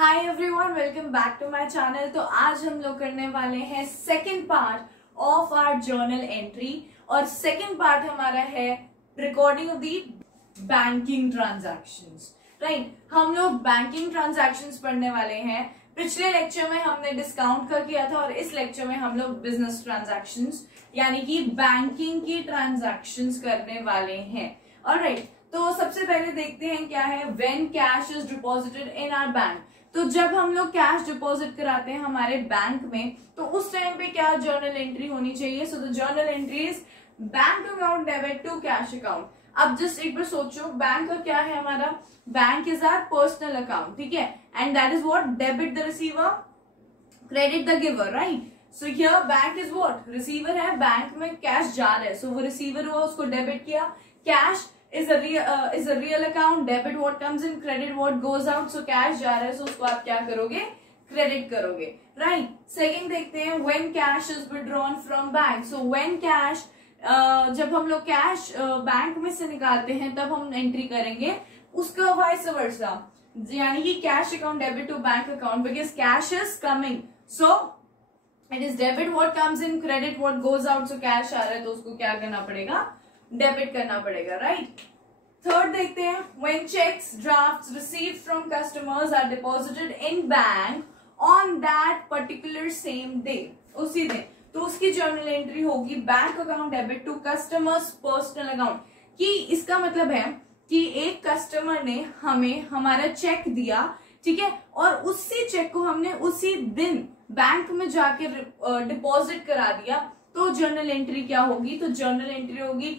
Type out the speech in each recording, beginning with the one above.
Hi everyone, welcome back to my channel. तो आज हम लोग करने वाले हैं second part of our journal entry और सेकंड पार्ट हमारा है recording of the banking transactions. Right, हम लोग बैंकिंग ट्रांजैक्शंस पढ़ने वाले हैं। पिछले लेक्चर में हमने डिस्काउंट का किया था और इस लेक्चर में हम लोग बिजनेस ट्रांजैक्शंस यानी कि बैंकिंग की ट्रांजैक्शंस करने वाले हैं। ऑलराइट, तो सबसे पहले देखते हैं क्या है when cash is deposited in our bank. तो जब हम लोग कैश डिपॉजिट कराते हैं हमारे बैंक में तो उस टाइम पे क्या जर्नल एंट्री होनी चाहिए। So the journal entry is bank account debit to cash account. अब जस्ट एक बार सोचो, बैंक का क्या है हमारा, bank is our personal account, ठीक है, and that is what debit the receiver, credit the giver, right. So here bank is what, receiver है, बैंक में कैश जा रहा है, सो वो रिसीवर हुआ, उसको डेबिट किया। Cash is a real account, debit what comes in, credit what goes out, so cash जा रहा है, so उसको आप क्या करोगे, क्रेडिट करोगे, राइट। सेकंड देखते हैं when cash is withdrawn from bank। so when cash जब हम लोग कैश बैंक में से निकालते हैं तब हम एंट्री करेंगे उसका वाइस वर्सा, यानी कि cash account debit to bank account, because cash is coming, so it is debit what comes in, credit what goes out, so cash आ रहा है तो उसको क्या करना पड़ेगा, डेबिट करना पड़ेगा, राइट। थर्ड देखते हैं when checks drafts received from customers are deposited in bank on that particular same day, उसी दिन, तो उसकी जर्नल एंट्री होगी bank account debit to customers personal account. कि इसका मतलब है कि एक कस्टमर ने हमें हमारा चेक दिया, ठीक है, और उसी चेक को हमने उसी दिन बैंक में जाके डिपॉजिट करा दिया, तो जर्नल एंट्री क्या होगी, तो जर्नल एंट्री होगी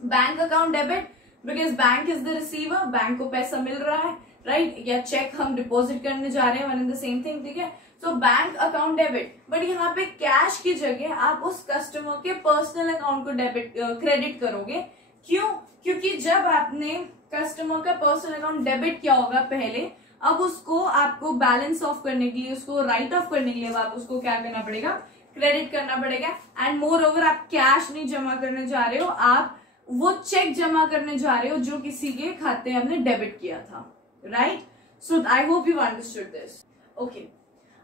bank account debit, because bank is the receiver, bank को पैसा मिल रहा है, राइट, या चेक हम डिपॉजिट करने जा रहे हैं, one and the same thing, ठीक है। सो बैंक अकाउंट डेबिट, बट यहाँ पे कैश की जगह आप उस कस्टमर के पर्सनल अकाउंट को डेबिट क्रेडिट करोगे। क्यों? क्योंकि जब आपने कस्टमर का पर्सनल अकाउंट डेबिट किया होगा पहले, अब उसको आपको बैलेंस ऑफ करने के लिए, उसको राइट ऑफ करने के लिए आप उसको क्या करना पड़ेगा, क्रेडिट करना पड़ेगा। एंड मोर ओवर आप कैश नहीं जमा करने जा रहे हो, आप वो चेक जमा करने जा रहे हो जो किसी के खाते हमने डेबिट किया था, right. So I hope you understood this. Okay,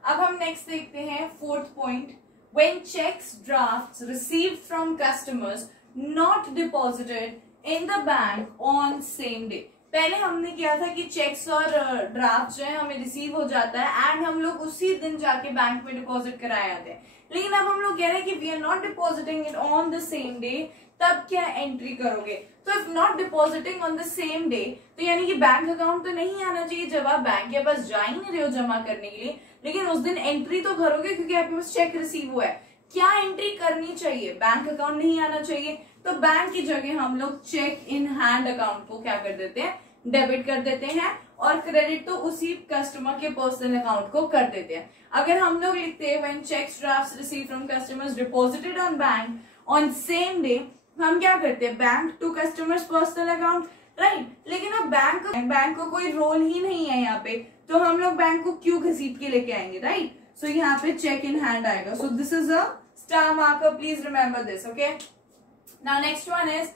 अब हम नेक्स्ट देखते हैं fourth point, when cheques drafts received from customers not deposited in the bank on same day. पहले हमने किया था कि चेक्स और ड्राफ्ट जो है हमें रिसीव हो जाता है एंड हम लोग उसी दिन जाके बैंक में डिपॉजिट कराए आते हैं, लेकिन अब हम लोग कह रहे हैं कि we are not depositing it on the same day, तब क्या एंट्री करोगे। तो if not depositing on the same day, तो यानी कि बैंक अकाउंट तो नहीं आना चाहिए जब आप बैंक के पास जा ही नहीं रहे हो जमा करने के लिए, लेकिन उस दिन एंट्री तो करोगे क्योंकि आपके पास चेक रिसीव हुआ है। क्या एंट्री करनी चाहिए, बैंक अकाउंट नहीं आना चाहिए, तो बैंक की जगह हम लोग चेक इन हैंड अकाउंट को क्या कर देते हैं, डेबिट कर देते हैं, और क्रेडिट तो उसी कस्टमर के पर्सनल अकाउंट को कर देते हैं। अगर हम लोग लिखते हैं when cheques drafts received from customers deposited on bank on same day, हम क्या करते हैं, bank to customers personal account, right. लेकिन अब बैंक को कोई रोल ही नहीं है यहाँ पे, तो हम लोग बैंक को क्यों घसीट के लेके आएंगे, राइट। सो यहाँ पे चेक इन हैंड आएगा, so this is a star marker, please remember this, okay. Now next one is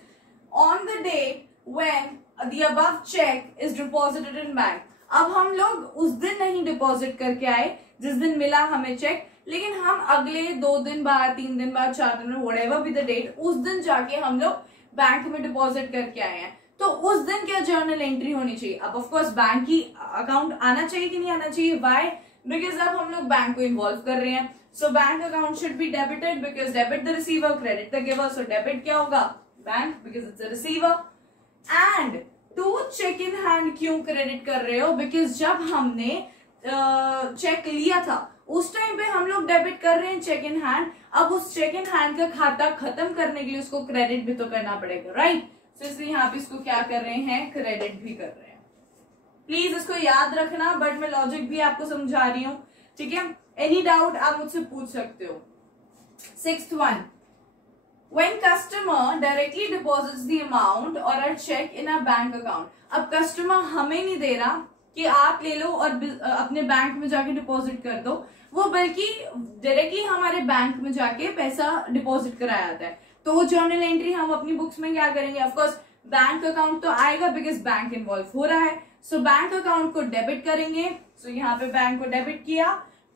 on the date when the above check is deposited in bank। अब हम लोग उस दिन नहीं डिपॉजिट करके आए जिस दिन मिला हमें चेक, लेकिन हम अगले 2 दिन बाद, 3 दिन बाद, 4 दिन बाद, whatever be the date, उस दिन जाके हम लोग बैंक में डिपॉजिट करके आए हैं, तो उस दिन क्या जर्नल एंट्री होनी चाहिए। अब ऑफ कोर्स बैंक की अकाउंट आना चाहिए कि नहीं आना चाहिए, वाई, बिकॉज अब हम लोग बैंक को इन्वॉल्व कर रहे हैं। So bank account should be debited because debit the receiver, credit the giver, so debit क्या होगा, bank, because it's a receiver. And to cheque in hand क्यों क्रेडिट कर रहे हो, बिकॉज जब हमने चेक लिया था उस टाइम पे हम लोग डेबिट कर रहे हैं चेक इन हैंड, अब उस चेक इन हैंड का खाता खत्म करने के लिए उसको क्रेडिट भी तो करना पड़ेगा, राइट। सो इसलिए यहाँ पे इसको क्या कर रहे हैं, क्रेडिट भी कर रहे हैं। प्लीज इसको याद रखना, बट मैं लॉजिक भी आपको समझा रही हूँ, ठीक है। एनी डाउट आप मुझसे पूछ सकते हो। Sixth one, when customer directly deposits the amount or a check in a bank account। अब कस्टमर हमें नहीं दे रहा कि आप ले लो और अपने बैंक में जाके डिपॉजिट कर दो, वो बल्कि डायरेक्टली हमारे बैंक में जाके पैसा डिपॉजिट कराया जाता है, तो वो जर्नल एंट्री हम अपनी बुक्स में क्या करेंगे, ऑफकोर्स बैंक अकाउंट तो आएगा बिकॉज बैंक इन्वॉल्व हो रहा है, सो बैंक अकाउंट को डेबिट करेंगे, सो यहाँ पे बैंक को डेबिट किया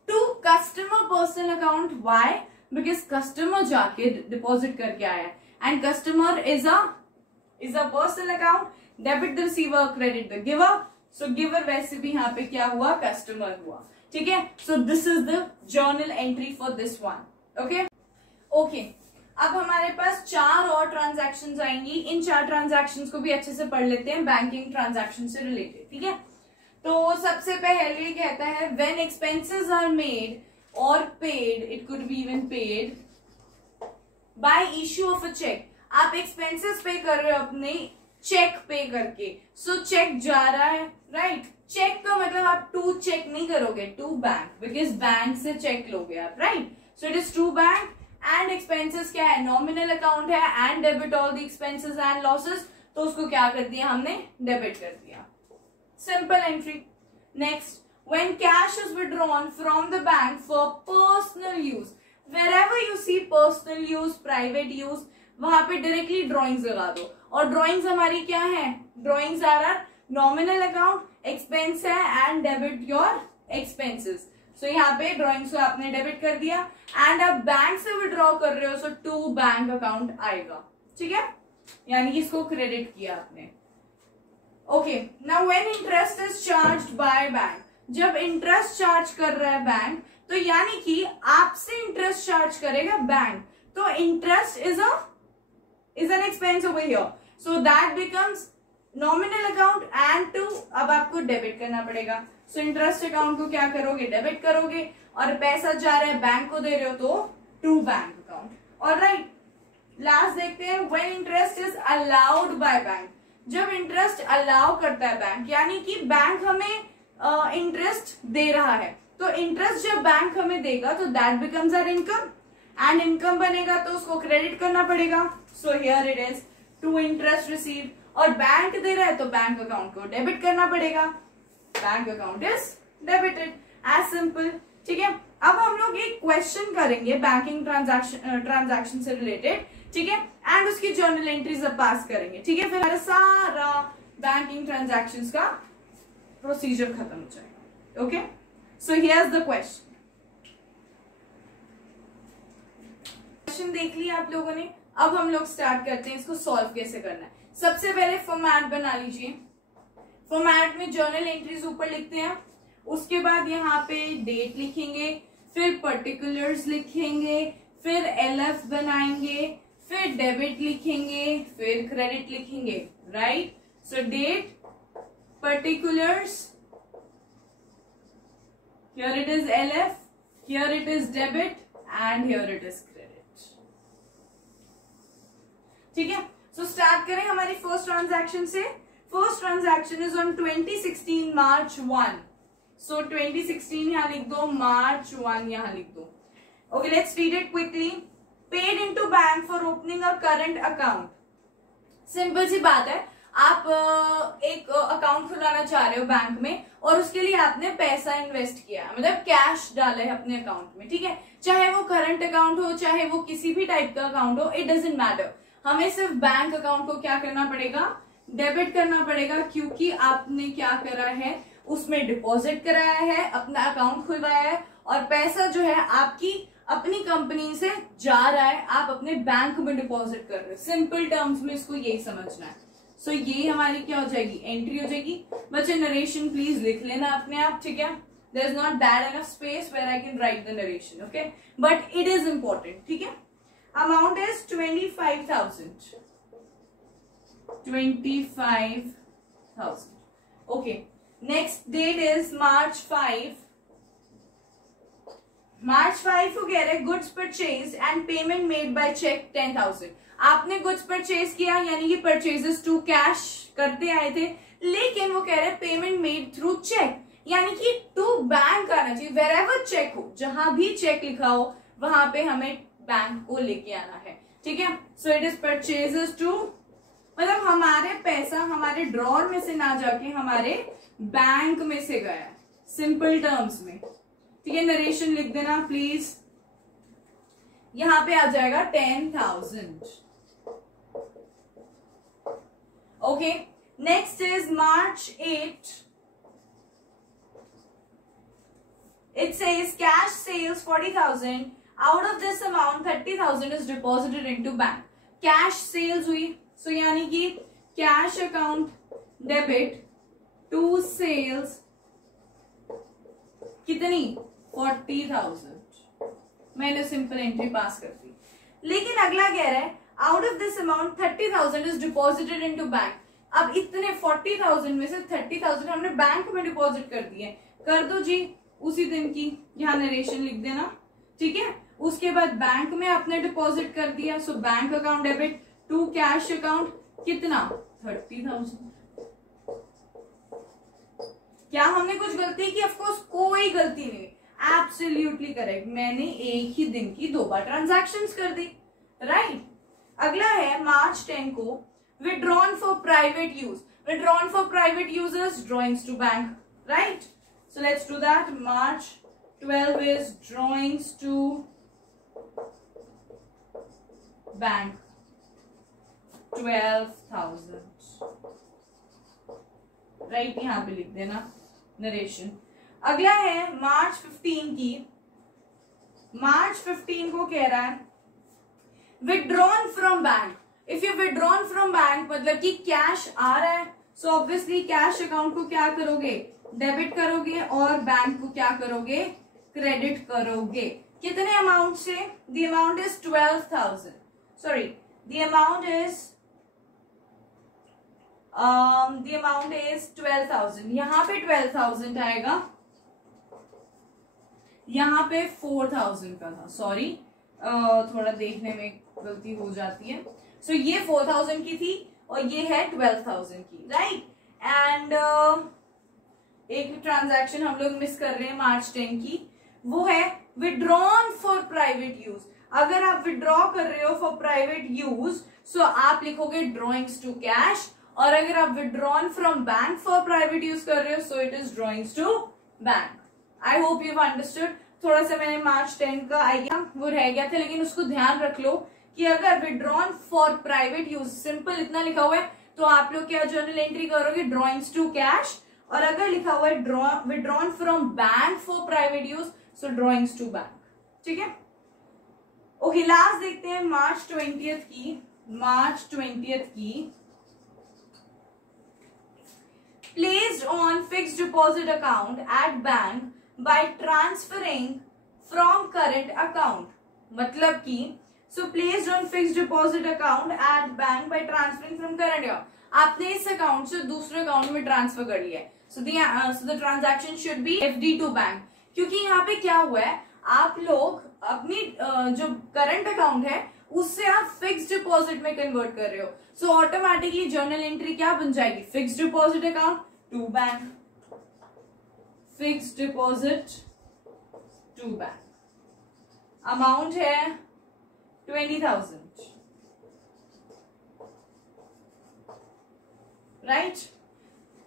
to customer personal account. Why? Because customer जाके डिपॉजिट करके आया है and customer is a personal account. Debit the receiver, credit the giver. So giver वैसे भी यहाँ पे क्या हुआ, कस्टमर हुआ. ठीक है. सो this is the journal entry for this one. Okay okay. अब हमारे पास 4 और ट्रांजैक्शंस आएंगी. इन 4 ट्रांजैक्शंस को भी अच्छे से पढ़ लेते हैं, बैंकिंग ट्रांजैक्शन से रिलेटेड. ठीक है. तो सबसे पहले कहता है व्हेन एक्सपेंसेस आर मेड और paid, it could be even paid by issue of a cheque. आप एक्सपेंसेस पे कर रहे हो अपने चेक पे करके. सो चेक जा रहा है, राइट. चेक का मतलब आप टू चेक नहीं करोगे, टू बैंक, बिकॉज बैंक से चेक लोगे आप, right. So it is to bank and expenses क्या है, नॉमिनल अकाउंट है and debit all the expenses and losses. तो उसको क्या कर दिया हमने, डेबिट कर दिया. Simple entry. Next, when cash is withdrawn from the bank for personal use, wherever you see personal use, private use, वहां पे डायरेक्टली ड्रॉइंग्स लगा दो. और ड्रॉइंग्स हमारी क्या है, drawings are nominal account, expense है and debit your expenses. So यहाँ पे ड्रॉइंग्स को आपने डेबिट कर दिया एंड आप बैंक से विड्रॉ कर रहे हो, सो टू बैंक अकाउंट आएगा. ठीक है, यानी कि इसको क्रेडिट किया आपने. Okay. Now when interest is charged by bank, जब इंटरेस्ट चार्ज कर रहा है बैंक, तो यानी कि आपसे इंटरेस्ट चार्ज करेगा बैंक. तो interest is an expense over here, so that becomes nominal account and to, अब आपको डेबिट करना पड़ेगा. सो इंटरेस्ट अकाउंट को क्या करोगे, डेबिट करोगे. और पैसा जा रहा है बैंक को दे रहे हो तो to bank account. Alright. Last देखते हैं when interest is allowed by bank. जब इंटरेस्ट अलाउ करता है बैंक, यानी कि बैंक हमें इंटरेस्ट दे रहा है, तो इंटरेस्ट जब बैंक हमें देगा तो that becomes our income and income बनेगा तो उसको क्रेडिट करना पड़ेगा. So here it is to interest received. और बैंक दे रहा है तो बैंक अकाउंट को डेबिट करना पड़ेगा. Bank account is debited. As simple. ठीक है. अब हम लोग एक क्वेश्चन करेंगे बैंकिंग ट्रांजैक्शन से रिलेटेड. ठीक है. एंड उसकी जर्नल एंट्रीज अब पास करेंगे. ठीक है. फिर हमारा सारा बैंकिंग ट्रांजैक्शंस का प्रोसीजर खत्म हो जाएगा. Okay. So here's the question. Question देख लिया आप लोगों ने. अब हम लोग स्टार्ट करते हैं इसको सॉल्व कैसे करना है. सबसे पहले फॉर्मेट बना लीजिए. फॉर्मेट में जर्नल एंट्रीज ऊपर लिखते हैं, उसके बाद यहाँ पे डेट लिखेंगे, फिर पर्टिकुलर्स लिखेंगे, फिर एलएफ बनाएंगे, फिर डेबिट लिखेंगे, फिर क्रेडिट लिखेंगे. Right. So date, particulars, here it is LF, here it is debit and here it is credit. ठीक है. सो स्टार्ट करें हमारी फर्स्ट ट्रांजैक्शन से. First transaction is on 2016 March 1. So 2016 यहाँ लिख दो, March 1 यहाँ लिख दो. Okay, let's read it quickly. Paid into bank for opening a current account. Simple सी बात है, आप एक अकाउंट खुलाना चाह रहे हो बैंक में और उसके लिए आपने पैसा इन्वेस्ट किया, मतलब कैश डाला है अपने अकाउंट में. ठीक है. चाहे वो करंट अकाउंट हो, चाहे वो किसी भी टाइप का अकाउंट हो, इट डजंट मैटर. हमें सिर्फ बैंक अकाउंट को क्या करना पड़ेगा, डेबिट करना पड़ेगा, क्योंकि आपने क्या करा है, उसमें डिपॉजिट कराया है, अपना अकाउंट खुलवाया है और पैसा जो है आपकी अपनी कंपनी से जा रहा है, आप अपने बैंक में डिपॉजिट कर रहे हो. सिंपल टर्म्स में इसको यही समझना है. सो ये हमारी क्या हो जाएगी, एंट्री हो जाएगी. बच्चे नरेशन प्लीज लिख लेना अपने आप. ठीक है. There is not that enough space where I can write the narration. Okay, but it is important. ठीक है. Amount is 25,000. 25,000. ओके. Next date is March 5. March 5 को कह रहे goods purchase and payment made by cheque 10,000. आपने goods purchase किया, यानी कि परचेजेस टू कैश करते आए थे, लेकिन वो कह रहे पेमेंट मेड थ्रू चेक, यानी कि टू बैंक आना चाहिए. वेर एवर चेक हो, जहां भी चेक लिखा हो वहां पे हमें बैंक को लेके आना है. ठीक है. So it is purchases to, मतलब हमारे पैसा हमारे ड्रॉर में से ना जाके हमारे बैंक में से गया. सिंपल टर्म्स में. ठीक है. नरेशन लिख देना प्लीज. यहां पे आ जाएगा 10,000. Okay. Next is March 8. it says cash sales 40,000. Out of this amount 30,000 is deposited into bank. Cash sales हुई, so यानी कि cash account debit to sales कितनी 40,000. मैंने सिंपल एंट्री पास कर दी. लेकिन अगला कह रहा है out of this amount 30,000 is deposited into bank. अब इतने 40,000 में से 30,000 हमने बैंक में डिपॉजिट कर दिए. कर दो जी उसी दिन की, यहाँ नरेशन लिख देना, ठीक है. उसके बाद बैंक में आपने डिपॉजिट कर दिया, सो bank account debit to cash account कितना 30,000. क्या हमने कुछ गलती की? ऑफ कोर्स कोई गलती नहीं, एब्सोल्युटली करेक्ट. मैंने एक ही दिन की 2 बार ट्रांजैक्शंस कर दी, राइट. अगला है मार्च 10 को withdrawn for private use. Withdrawn for private users, drawings to bank, right? So let's do that. March 12 is drawings to bank 12,000, right? यहाँ पे लिख देना नरेशन. अगला है मार्च 15 की. मार्च 15 को कह रहा है withdrawn from bank. If you withdrawn from bank मतलब कि कैश आ रहा है, सो ऑब्वियसली कैश अकाउंट को क्या करोगे? डेबिट करोगे और बैंक को क्या करोगे? क्रेडिट करोगे. कितने अमाउंट से? The amount is 12,000. Sorry, the amount is 12,000. यहाँ पे 12,000 आएगा, यहाँ पे 4,000 का था. सॉरी, थोड़ा देखने में गलती हो जाती है. सो ये 4,000 की थी और ये है 12,000 की, राइट. एंड एक ट्रांजैक्शन हम लोग मिस कर रहे हैं मार्च 10 की, वो है विड्रॉन फॉर प्राइवेट यूज. अगर आप विड्रॉ कर रहे हो फॉर प्राइवेट यूज, सो आप लिखोगे ड्रॉइंग्स टू कैश. और अगर आप withdrawn from bank for private use कर रहे हो, so it is drawings to bank. I hope you understood. थोड़ा सा मैंने मार्च 10 का आइडिया वो रह गया था, लेकिन उसको ध्यान रख लो कि अगर withdrawn for private use simple इतना लिखा हुआ है तो आप लोग क्या जर्नल एंट्री करोगे? Drawings to cash. और अगर लिखा हुआ है withdrawn from bank for private use, so drawings to bank. ठीक है. ओके, लास्ट देखते हैं मार्च 20th की. मार्च 20th की placed on fixed deposit account at bank by transferring from current account. मतलब कि so placed on fixed deposit account at bank by transferring from current account. आपने इस अकाउंट से दूसरे अकाउंट में ट्रांसफर कर लिया है. so the transaction should be FD to bank. क्योंकि यहाँ पे क्या हुआ है, आप लोग अपनी जो करंट अकाउंट है उससे आप फिक्स्ड डिपॉजिट में कन्वर्ट कर रहे हो. सो ऑटोमेटिकली जर्नल एंट्री क्या बन जाएगी? Fixed deposit account to bank. Fixed deposit to bank. Amount है 20,000, राइट.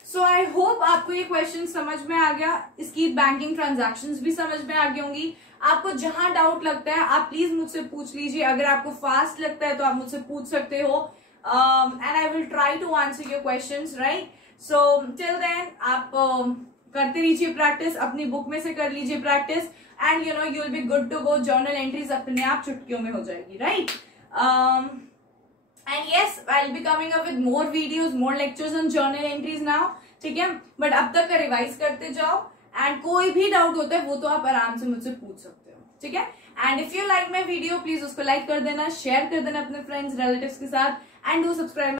सो आई होप आपको ये क्वेश्चन समझ में आ गया. इसकी बैंकिंग ट्रांजैक्शंस भी समझ में आ गई होंगी. आपको जहां डाउट लगता है आप प्लीज मुझसे पूछ लीजिए. अगर आपको फास्ट लगता है तो आप मुझसे पूछ सकते हो, and I will try to answer your questions, right. So till then आप करते रहिए प्रैक्टिस, अपनी बुक में से कर लीजिए practice, and you know you will be good to go. Journal entries अपने आप चुटकियों में हो जाएगी, right. And yes, I will be coming up with more videos, more lectures on journal entries now. ठीक है, बट अब तक का रिवाइज करते जाओ, एंड कोई भी डाउट होता है वो तो आप आराम से मुझसे पूछ सकते हो. ठीक है. And if you like my video please उसको लाइक कर देना, शेयर कर देना अपने फ्रेंड्स रिलेटिव्स के साथ, एंड डू सब्सक्राइब.